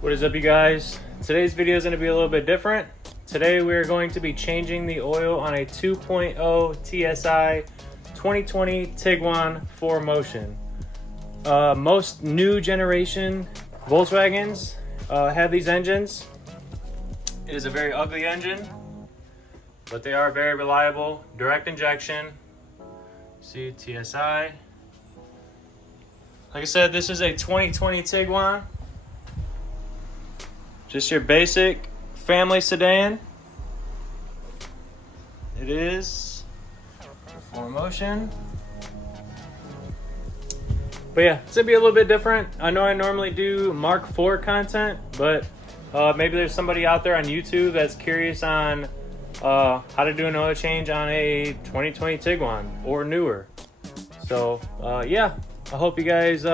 What is up, you guys? Today's video is going to be a little bit different. Today we are going to be changing the oil on a 2.0 TSI 2020 Tiguan 4Motion. Most new generation Volkswagens have these engines. It is a very ugly engine, but they are very reliable. Direct injection. See, TSI. Like I said, this is a 2020 Tiguan. Just your basic family sedan. It is 4Motion. But yeah, it's gonna be a little bit different. I know I normally do Mark IV content, but maybe there's somebody out there on YouTube that's curious on how to do an oil change on a 2020 Tiguan or newer. So yeah, I hope you guys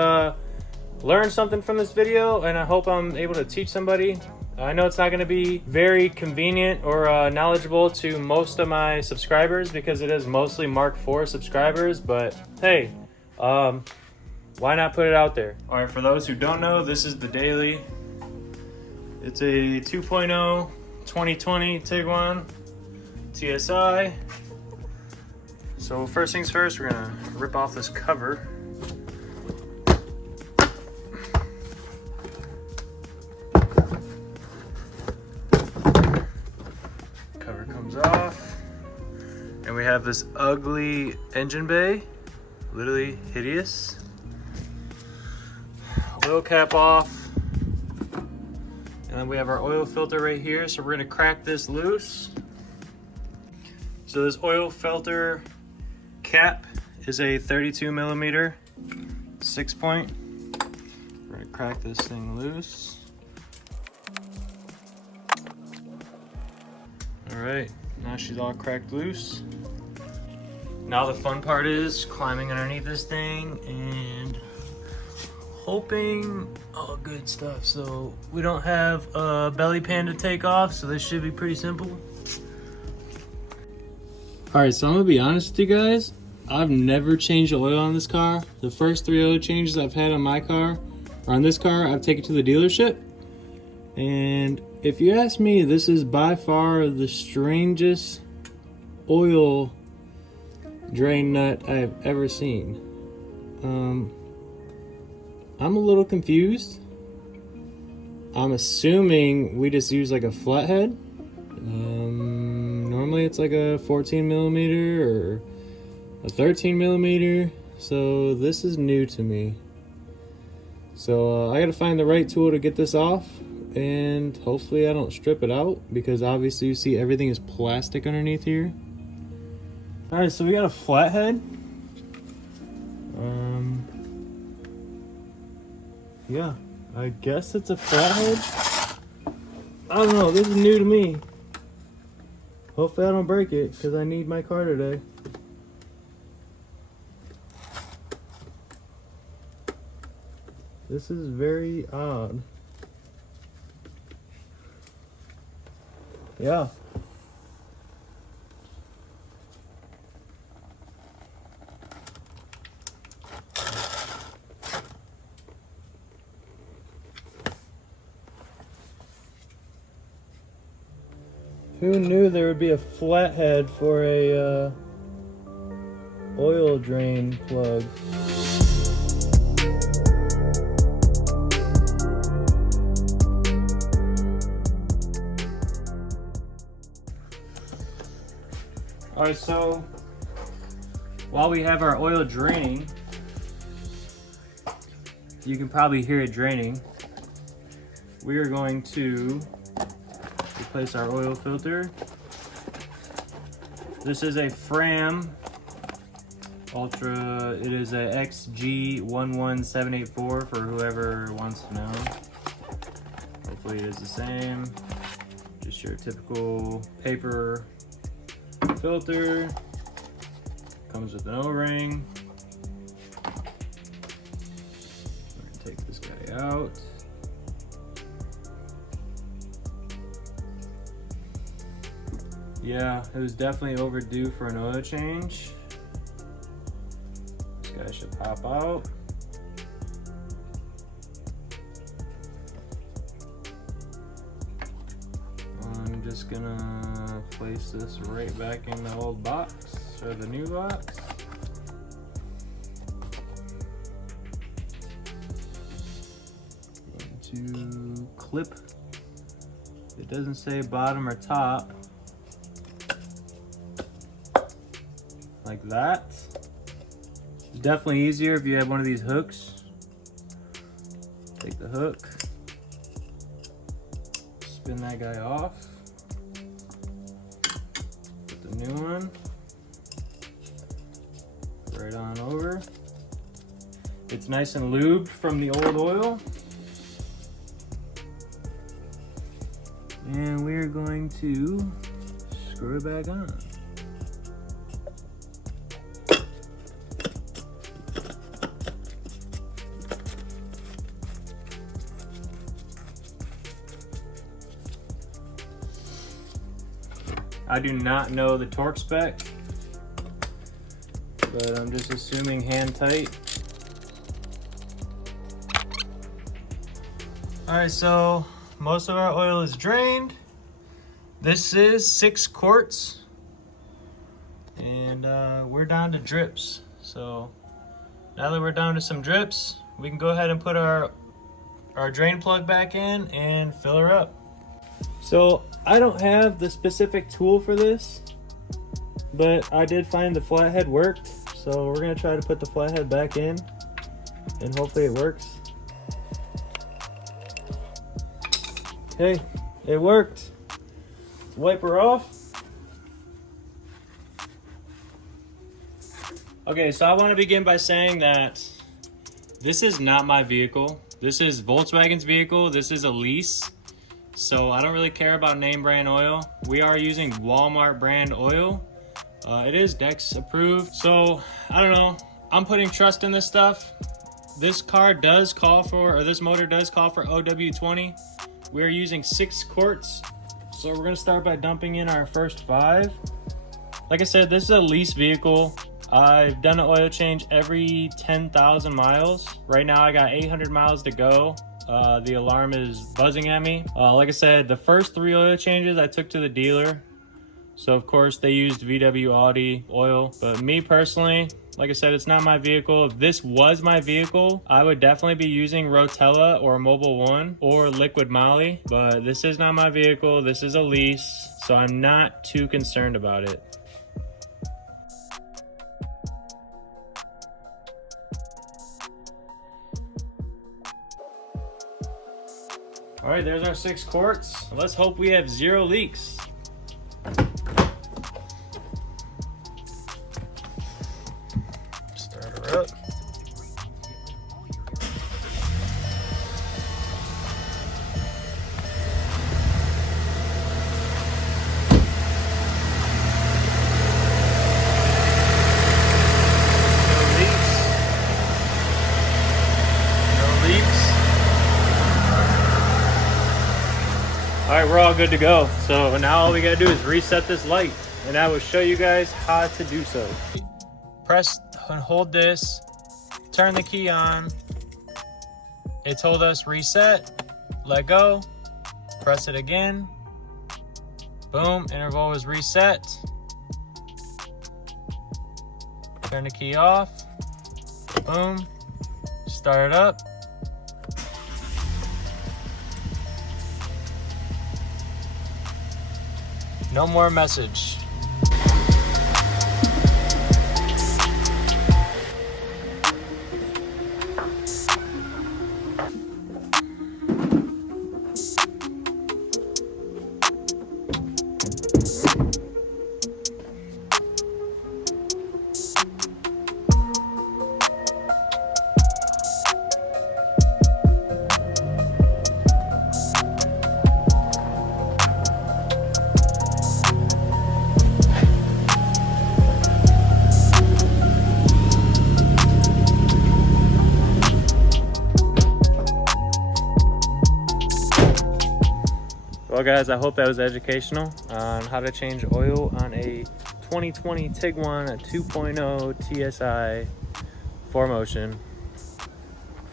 learn something from this video, and I hope I'm able to teach somebody. I know it's not going to be very convenient or knowledgeable to most of my subscribers because it is mostly Mark IV subscribers, but hey, why not put it out there? All right, for those who don't know, this is the daily. It's a 2.0 2020 Tiguan TSI. So first things first, we're gonna rip off this cover. Cover comes off, and we have this ugly engine bay, literally hideous. Oil cap off, and then we have our oil filter right here, so we're gonna crack this loose. So this oil filter cap is a 32 millimeter 6-point. We're gonna crack this thing loose. All right, now she's all cracked loose. Now the fun part is climbing underneath this thing and hoping, oh, good stuff. So we don't have a belly pan to take off, so this should be pretty simple. All right, so I'm gonna be honest with you guys. I've never changed oil on this car. The first 3 oil changes I've had on my car, or on this car, I've taken to the dealership. And if you ask me, this is by far the strangest oil drain nut I've ever seen. I'm a little confused. I'm assuming we just use like a flathead. Normally it's like a 14 millimeter or a 13 millimeter. So this is new to me. So I gotta find the right tool to get this off, and hopefully I don't strip it out, because obviously you see everything is plastic underneath here. All right, so we got a flathead. Yeah, I guess it's a flathead. I don't know, this is new to me. Hopefully I don't break it, because I need my car today. This is very odd. Yeah. Who knew there would be a flathead for a oil drain plug? All right, so while we have our oil draining, you can probably hear it draining. We are going to replace our oil filter. This is a Fram Ultra. It is a XG11784 for whoever wants to know. Hopefully it is the same. Just your typical paper filter. Comes with an O-ring. We're gonna take this guy out. Yeah, it was definitely overdue for an oil change. This guy should pop out. just gonna place this right back in the old box, or the new box. Going to clip. It doesn't say bottom or top. Like that. It's definitely easier if you have one of these hooks. Take the hook, spin that guy off, put the new one right on over. It's nice and lubed from the old oil. And we're going to screw it back on. I do not know the torque spec, but I'm just assuming hand tight. All right, so most of our oil is drained. This is 6 quarts, and we're down to drips. So now that we're down to some drips, we can go ahead and put our drain plug back in and fill her up. So I don't have the specific tool for this, but I did find the flathead worked. So we're gonna try to put the flathead back in and hopefully it works. Okay, it worked. Let's wipe her off. Okay, so I want to begin by saying that this is not my vehicle. This is Volkswagen's vehicle. This is a lease. So I don't really care about name brand oil. We are using Walmart brand oil. It is Dex approved. So I don't know. I'm putting trust in this stuff. This car does call for, or this motor does call for OW20. We are using 6 quarts. So we're gonna start by dumping in our first 5. Like I said, this is a lease vehicle. I've done an oil change every 10,000 miles. Right now I got 800 miles to go. The alarm is buzzing at me. Like I said, the first 3 oil changes I took to the dealer. So of course they used VW Audi oil. But me personally, like I said, it's not my vehicle. If this was my vehicle, I would definitely be using Rotella or Mobil 1 or Liquid Moly. But this is not my vehicle. This is a lease. So I'm not too concerned about it. All right, there's our 6 quarts. Let's hope we have 0 leaks. Start her up. No leaks. No leaks. All right, we're all good to go. So now all we gotta do is reset this light, and I will show you guys how to do so. Press and hold this, turn the key on. It told us reset, let go, press it again. Boom, interval is reset. Turn the key off, boom, start it up. No more message. Well guys, I hope that was educational on how to change oil on a 2020 Tiguan 2.0 TSI 4Motion.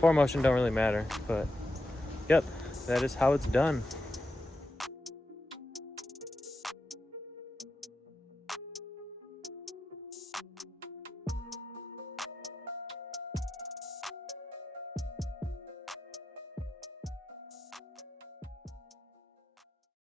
4Motion don't really matter, but yep, that is how it's done.